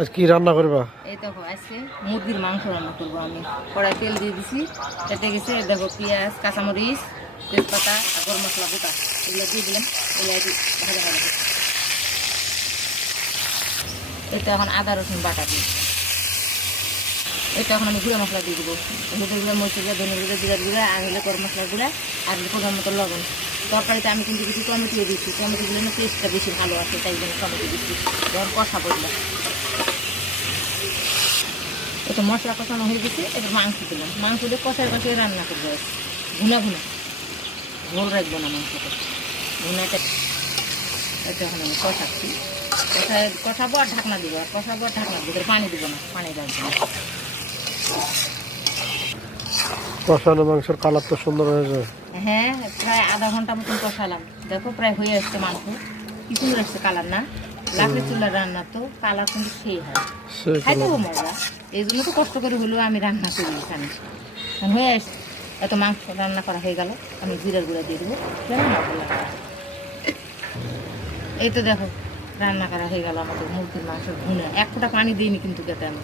আজ কি রান্না করবা? এই দেখো আজকে মুরগির মাংস রান্না করবো আমি। কড়াই তেল দিয়ে দিছি, এতে গেছে দেখো পেঁয়াজ, কাঁচামরিচ, তেজপাতা আর গরম মশলা গোটা এগুলো দিয়ে দিলাম। এগুলো একটু ভাজা ভাজা করে এটা এখন আদা রসুন বাটা দিই। এটা এখন আমি গুঁড়া মশলা দিয়ে দেবো, হলুদের গুঁড়া, মরিচের গুঁড়া, ধনের গুঁড়া, জিরার গুঁড়া, আর হলে গরম মশলার গুঁড়া, আর পরিমাণ মতো লবণ। তরকারিতে আমি কিন্তু কিছু টমেটো দিচ্ছি, টমেটো দিলে না টেস্টটা বেশি ভালো আসে, তাই জন্য টমেটো দিচ্ছি। যখন কষা পড়লো এটা মশলা কষানো হয়ে গেছে, এবার মাংস দিলাম। মাংস দিয়ে কষায় কষায় রান্না করবো, ভুনা ভুনা, ঝোল রাখবো না মাংসটা, ভুনাটা। এটা এখন আমি কষাচ্ছি, কষাবো আর ঢাকনা দিব, আর কষাবো আর ঢাকনা দিব, পানি দিব না, পানি রাখবো না। কষানো মাংসের কালার তো সুন্দর হয়েছে। হ্যাঁ, প্রায় আধা ঘন্টা মতন কষালাম, দেখো প্রায় হয়ে আসছে মাংস। কি সুন্দর আসছে কালার না? লাকড়ি চুলার রান্না তো কালার কিন্তু সেই হয়, খাইতেও মজা। এই জন্য তো কষ্ট করে হলেও আমি রান্না করি এখানে। হয়ে আসছে, এত মাংস রান্না করা হয়ে গেল, আমি জিরার গুঁড়া দিয়ে দেবো। এই তো দেখো রান্না করা হয়ে গেল আমাদের মুরগির মাংস ভুনা। এক ফোঁটা পানি দিইনি কিন্তু খেতে আমি।